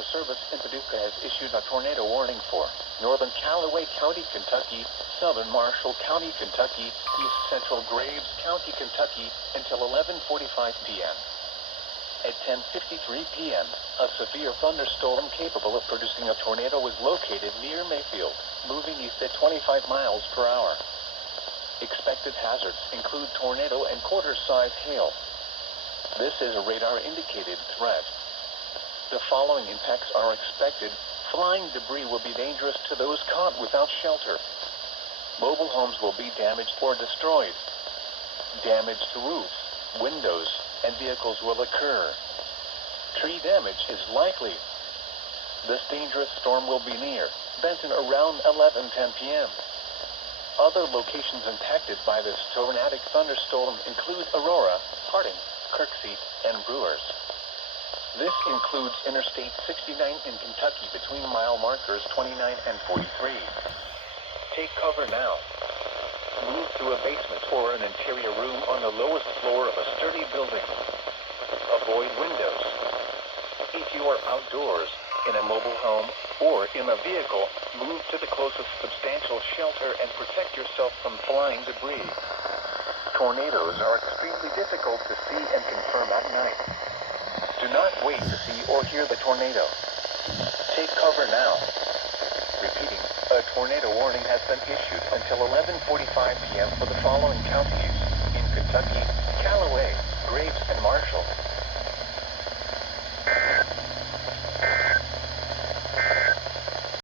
Weather Service in Paducah has issued a tornado warning for northern Callaway County, Kentucky, southern Marshall County, Kentucky, east central Graves County, Kentucky, until 11:45 p.m. At 10:53 p.m., a severe thunderstorm capable of producing a tornado was located near Mayfield, moving east at 25 miles per hour. Expected hazards include tornado and quarter-size hail. This is a radar-indicated threat. The following impacts are expected. Flying debris will be dangerous to those caught without shelter. Mobile homes will be damaged or destroyed. Damage to roofs, windows, and vehicles will occur. Tree damage is likely. This dangerous storm will be near Benton around 11:10 p.m. Other locations impacted by this tornadic thunderstorm include Aurora, Harding, Kirksey, and Brewers. This includes Interstate 69 in Kentucky between mile markers 29 and 43. Take cover now. Move to a basement or an interior room on the lowest floor of a sturdy building. Avoid windows. If you are outdoors, in a mobile home, or in a vehicle, move to the closest substantial shelter and protect yourself from flying debris. Tornadoes are extremely difficult to see and confirm at night. Do not wait to see or hear the tornado. Take cover now. Repeating, a tornado warning has been issued until 11:45 p.m. for the following counties in Kentucky: Callaway, Graves, and Marshall.